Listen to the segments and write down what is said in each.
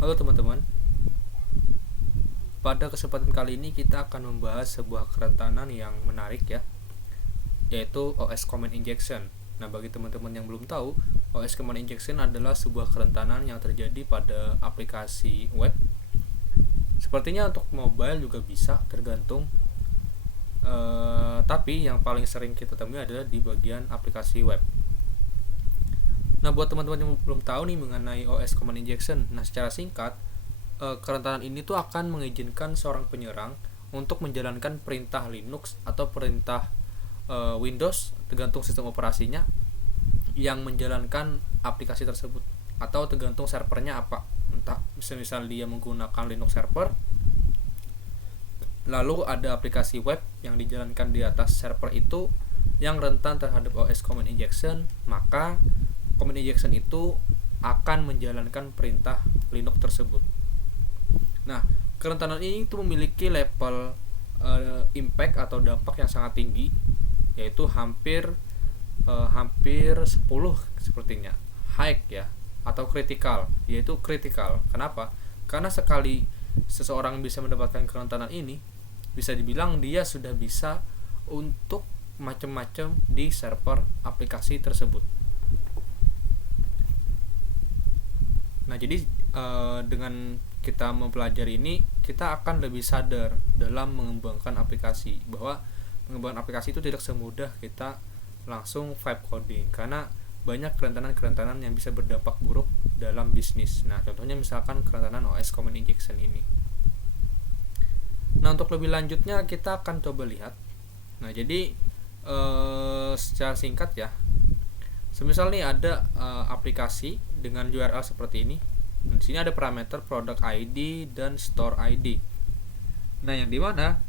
Halo teman-teman, pada kesempatan kali ini kita akan membahas sebuah kerentanan yang menarik ya, yaitu OS Command Injection. Nah, bagi teman-teman yang belum tahu, OS Command Injection adalah sebuah kerentanan yang terjadi pada aplikasi web. Sepertinya untuk mobile juga bisa, tergantung. Tapi yang paling sering kita temui adalah di bagian aplikasi web. Nah, buat teman-teman yang belum tahu nih mengenai OS Command Injection, nah secara singkat, kerentanan ini tuh akan mengizinkan seorang penyerang untuk menjalankan perintah Linux atau perintah Windows, tergantung sistem operasinya, yang menjalankan aplikasi tersebut, atau tergantung servernya apa. Entah misal dia menggunakan Linux server, lalu ada aplikasi web yang dijalankan di atas server itu yang rentan terhadap OS Command Injection, maka Command Injection itu akan menjalankan perintah Linux tersebut. Nah, kerentanan ini itu memiliki level impact atau dampak yang sangat tinggi, yaitu hampir 10 sepertinya. High ya, atau critical, yaitu critical. Kenapa? Karena sekali seseorang bisa mendapatkan kerentanan ini, bisa dibilang dia sudah bisa untuk macam-macam di server aplikasi tersebut. Nah, jadi dengan kita mempelajari ini, kita akan lebih sadar dalam mengembangkan aplikasi, bahwa mengembangkan aplikasi itu tidak semudah kita langsung vibe coding, karena banyak kerentanan-kerentanan yang bisa berdampak buruk dalam bisnis. Nah, contohnya misalkan kerentanan OS Command Injection ini. Nah, untuk lebih lanjutnya kita akan coba lihat. Nah, jadi secara singkat ya, semisal nih ada aplikasi dengan URL seperti ini. Di sini ada parameter product ID dan store ID. Nah, yang dimana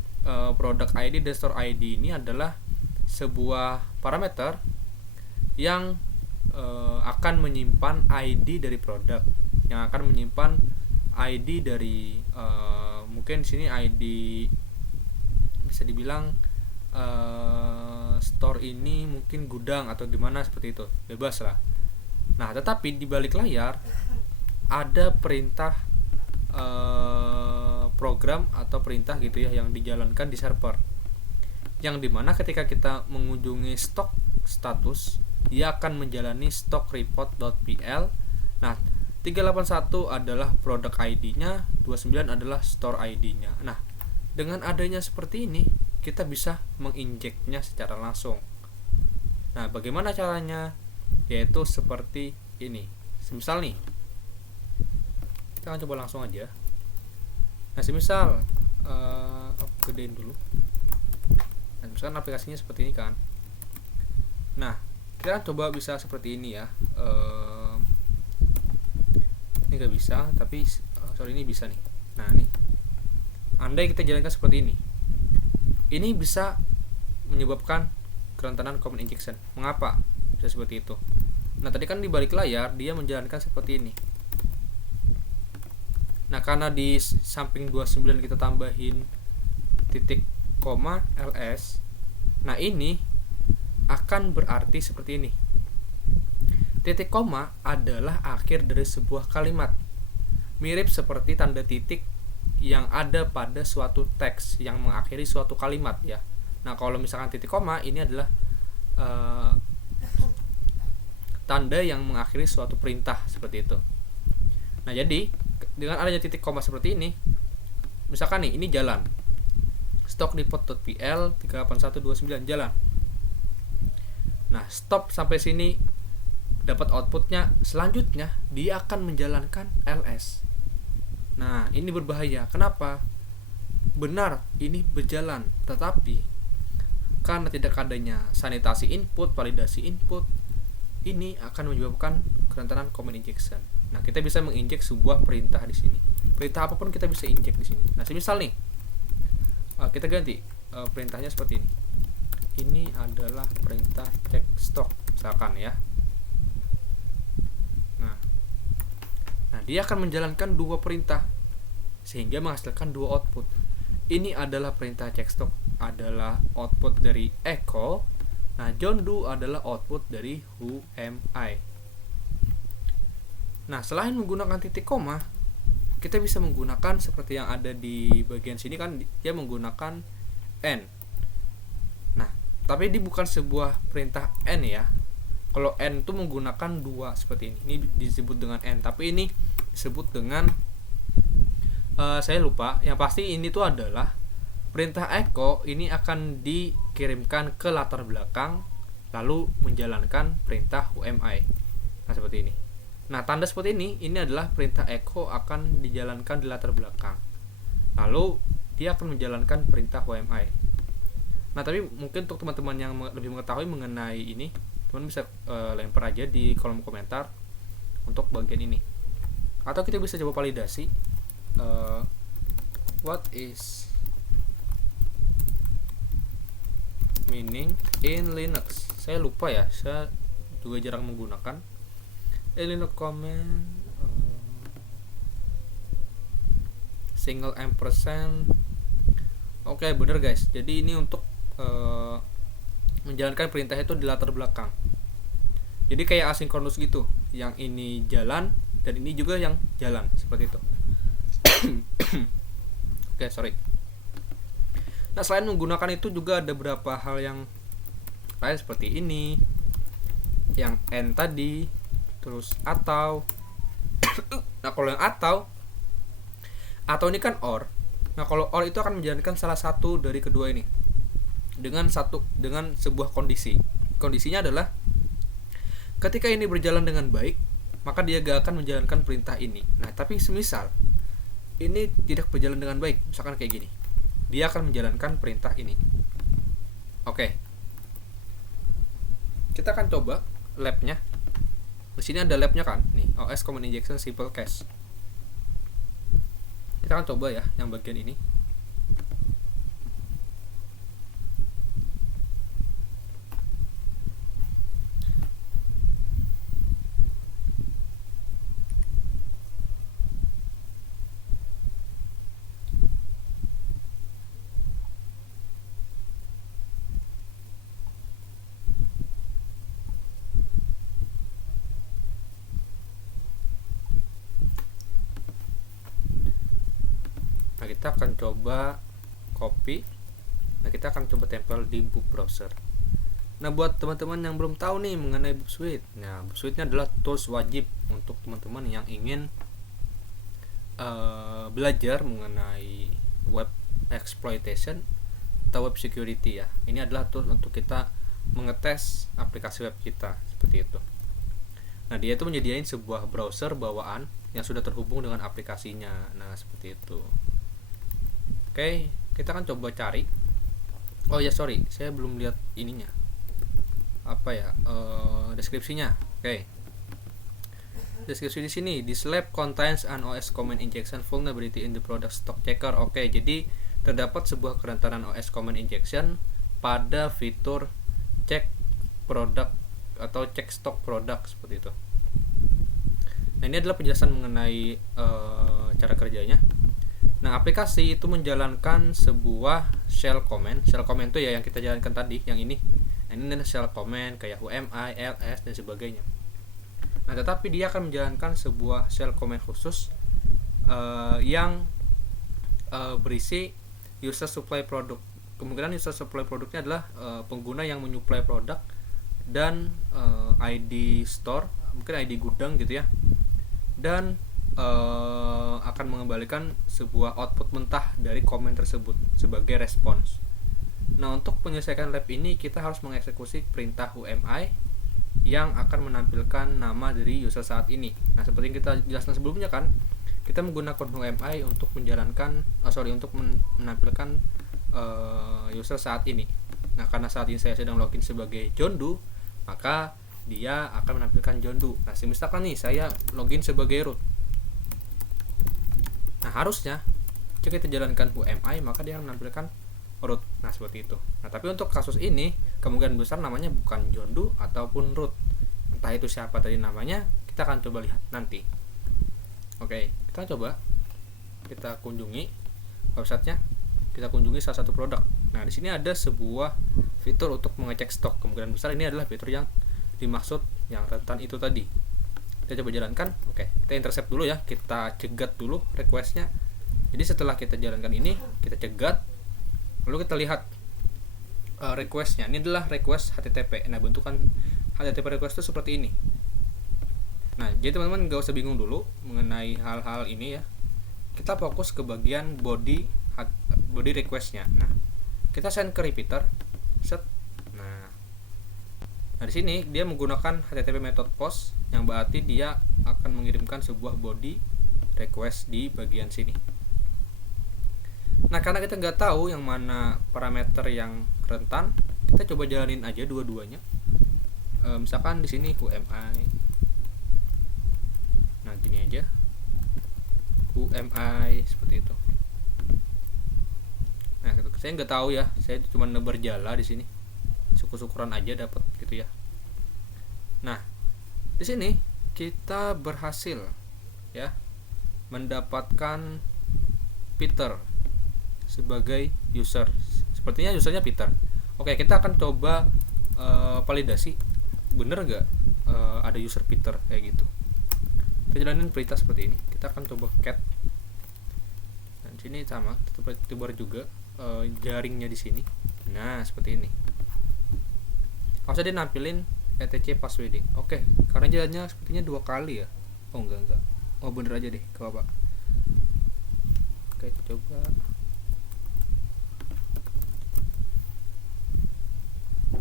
product ID dan store ID ini adalah sebuah parameter yang akan menyimpan ID dari produk, yang akan menyimpan ID dari mungkin di sini ID bisa dibilang store ini mungkin gudang atau gimana seperti itu, bebas lah. Nah, tetapi di balik layar ada perintah program atau perintah gitu ya yang dijalankan di server, yang dimana ketika kita mengunjungi stock status, dia akan menjalani stock report.pl. Nah, 381 adalah product ID-nya, 29 adalah store ID-nya. Nah, dengan adanya seperti ini, kita bisa menginjeknya secara langsung. Nah, bagaimana caranya? Yaitu seperti ini. Semisal nih, kita akan coba langsung aja. Nah, semisal gedein dulu. Nah, misalkan aplikasinya seperti ini kan. Nah, kita akan coba bisa seperti ini ya. Ini gak bisa, tapi sorry, ini bisa nih. Nah, nih, andai kita jalankan seperti ini, ini bisa menyebabkan kerentanan Command Injection. Mengapa bisa seperti itu? Nah, tadi kan di balik layar dia menjalankan seperti ini. Nah, karena di samping 29 kita tambahin titik koma ls, nah ini akan berarti seperti ini. Titik koma adalah akhir dari sebuah kalimat, mirip seperti tanda titik yang ada pada suatu teks yang mengakhiri suatu kalimat ya. Nah, kalau misalkan titik koma ini adalah tanda yang mengakhiri suatu perintah seperti itu. Nah, jadi dengan adanya titik koma seperti ini, misalkan nih, ini jalan stock report.pl 38129 jalan. Nah, stop sampai sini dapat outputnya. Selanjutnya dia akan menjalankan ls. Nah, ini berbahaya. Kenapa? Benar, ini berjalan, tetapi karena tidak adanya sanitasi input, validasi input, ini akan menyebabkan kerentanan Command Injection. Nah, kita bisa menginjek sebuah perintah di sini. Perintah apapun kita bisa injek di sini. Nah, semisal nih, kita ganti perintahnya seperti ini. Ini adalah perintah cek stok, misalkan ya. Nah, dia akan menjalankan dua perintah sehingga menghasilkan dua output. Ini adalah perintah cek stok, adalah output dari echo. Nah, John Doe adalah output dari who am I. Nah, selain menggunakan titik koma, kita bisa menggunakan seperti yang ada di bagian sini kan, dia menggunakan n. Nah, tapi ini bukan sebuah perintah n ya. Kalau n itu menggunakan 2 seperti ini. Ini disebut dengan n, tapi ini disebut dengan saya lupa. Yang pasti ini tuh adalah perintah echo ini akan dikirimkan ke latar belakang lalu menjalankan perintah UMI. Nah, seperti ini. Nah, tanda seperti ini adalah perintah echo akan dijalankan di latar belakang. Lalu dia akan menjalankan perintah UMI. Nah, tapi mungkin untuk teman-teman yang lebih mengetahui mengenai ini, teman bisa lempar aja di kolom komentar untuk bagian ini. Atau kita bisa coba validasi what is meaning in Linux. Saya lupa ya, saya juga jarang menggunakan Linux command single ampersand. Oke, bener guys. Jadi ini untuk menjalankan perintah itu di latar belakang. Jadi kayak asinkronus gitu. Yang ini jalan dan ini juga yang jalan seperti itu. Oke, sorry. Nah, selain menggunakan itu juga ada beberapa hal yang lain seperti ini. Yang n tadi, terus atau. Nah, kalau yang atau ini kan or. Nah, kalau or itu akan menjalankan salah satu dari kedua ini dengan sebuah kondisi. Kondisinya adalah ketika ini berjalan dengan baik, maka dia gak akan menjalankan perintah ini. Nah, tapi semisal ini tidak berjalan dengan baik, misalkan kayak gini, dia akan menjalankan perintah ini. Oke. Kita akan coba labnya. Di sini ada labnya kan, nih OS Command Injection Simple Case. Kita akan coba ya yang bagian ini. Nah, kita akan coba copy. Nah, kita akan coba tempel di book browser. Nah, buat teman-teman yang belum tahu nih mengenai Booksuite. Nah, Booksuite-nya adalah tools wajib untuk teman-teman yang ingin belajar mengenai web exploitation atau web security ya. Ini adalah tools untuk kita mengetes aplikasi web kita seperti itu. Nah, dia itu menyediakan sebuah browser bawaan yang sudah terhubung dengan aplikasinya. Nah, seperti itu. Oke, kita akan coba cari. Oh ya, sorry, saya belum lihat ininya. Apa ya? Deskripsinya. Oke. Deskripsi di sini, this lab contains an OS Command Injection vulnerability in the product stock checker. Oke, jadi terdapat sebuah kerentanan OS Command Injection pada fitur cek produk atau cek stok produk seperti itu. Nah, ini adalah penjelasan mengenai cara kerjanya. Nah, aplikasi itu menjalankan sebuah shell command. Shell command itu ya yang kita jalankan tadi, yang ini. Nah, ini adalah shell command kayak UMI, ls dan sebagainya. Nah, tetapi dia akan menjalankan sebuah shell command khusus yang berisi user supply product. Kemungkinan user supply produknya adalah pengguna yang menyuplai produk dan ID store, mungkin ID gudang gitu ya. Dan akan mengembalikan sebuah output mentah dari komen tersebut sebagai respons. Nah, untuk menyelesaikan lab ini kita harus mengeksekusi perintah UMI yang akan menampilkan nama dari user saat ini. Nah, seperti yang kita jelaskan sebelumnya kan, kita menggunakan UMI untuk menjalankan untuk menampilkan user saat ini. Nah, karena saat ini saya sedang login sebagai John Doe, maka dia akan menampilkan John Doe. Nah, misalkan nih saya login sebagai root. Nah, harusnya jika kita jalankan UMI maka dia akan menampilkan root. Nah, seperti itu. Nah, tapi untuk kasus ini kemungkinan besar namanya bukan John Doe ataupun root. Entah itu siapa tadi namanya, kita akan coba lihat nanti. Oke, kita coba kita kunjungi websitenya. Kita kunjungi salah satu produk. Nah, di sini ada sebuah fitur untuk mengecek stok. Kemungkinan besar ini adalah fitur yang dimaksud yang rentan itu tadi. Kita coba jalankan. Oke, kita intercept dulu ya, kita cegat dulu requestnya. Jadi setelah kita jalankan ini, kita cegat, lalu kita lihat requestnya. Ini adalah request HTTP. Nah, bentukan HTTP request itu seperti ini. Nah, jadi teman-teman gak usah bingung dulu mengenai hal-hal ini ya. Kita fokus ke bagian body requestnya. Nah, kita send ke repeater. Set. Nah, di sini dia menggunakan HTTP method post yang berarti dia akan mengirimkan sebuah body request di bagian sini. Nah, karena kita nggak tahu yang mana parameter yang rentan, kita coba jalanin aja dua-duanya. Misalkan di sini UMI. Nah, gini aja. UMI seperti itu. Nah, saya nggak tahu ya, saya cuma nebar jala di sini. Syukur-syukuran aja dapat gitu ya. Nah, di sini kita berhasil ya mendapatkan Peter sebagai user. Sepertinya usernya Peter. Oke, kita akan coba validasi bener nggak ada user Peter kayak gitu. Kita jalanin perintah seperti ini. Kita akan coba cat. Dan sini sama, tebar juga jaringnya di sini. Nah, seperti ini. Harusnya dia nampilin etc password. Oke, karena jalannya sepertinya 2 kali ya. Oh enggak. Oh bener aja deh, ke Bapak. Oke, coba.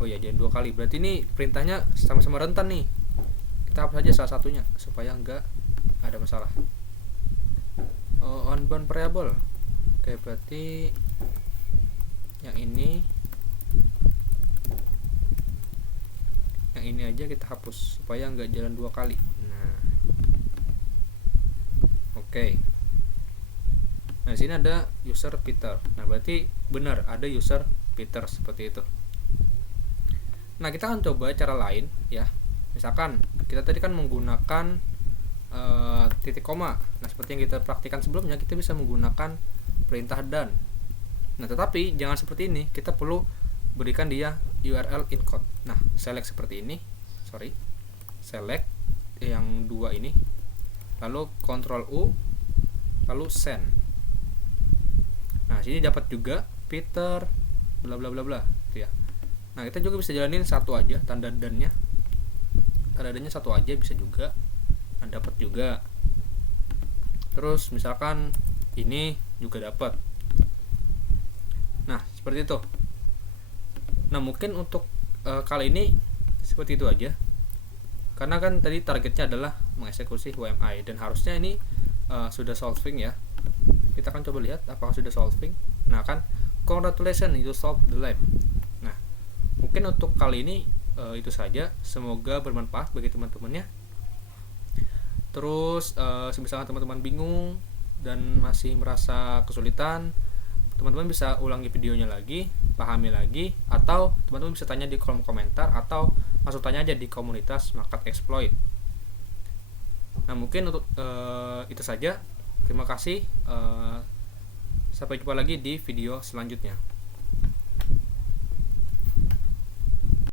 Oh ya, jangan 2 kali. Berarti ini perintahnya sama-sama rentan nih. Kita hapus saja salah satunya supaya enggak ada masalah. On-bound variable. Oke, berarti yang ini aja kita hapus supaya nggak jalan 2 kali. Nah, oke. Nah, di sini ada user Peter. Nah, berarti benar ada user Peter seperti itu. Nah, kita akan coba cara lain ya. Misalkan kita tadi kan menggunakan titik koma. Nah, seperti yang kita praktikkan sebelumnya, kita bisa menggunakan perintah dan. Nah, tetapi jangan seperti ini. Kita perlu berikan dia URL encode. Nah, select seperti ini. Select yang 2 ini. Lalu Ctrl U, lalu send. Nah, sini dapat juga Peter bla bla bla bla gitu ya. Nah, kita juga bisa jalanin satu aja tanda dannya. Tanda dannya satu aja bisa juga. Nah, dapat juga. Terus misalkan ini juga dapat. Nah, seperti itu. Nah, mungkin untuk kali ini seperti itu aja. Karena kan tadi targetnya adalah mengeksekusi UMI dan harusnya ini sudah solving ya. Kita akan coba lihat apakah sudah solving. Nah, kan congratulations you solved the lab. Nah, mungkin untuk kali ini itu saja. Semoga bermanfaat bagi teman-temannya. Terus misalnya teman-teman bingung dan masih merasa kesulitan, teman-teman bisa ulangi videonya lagi, pahami lagi, atau teman-teman bisa tanya di kolom komentar, atau langsung tanya aja di komunitas Market Exploit. Nah, mungkin untuk itu saja. Terima kasih. Sampai jumpa lagi di video selanjutnya.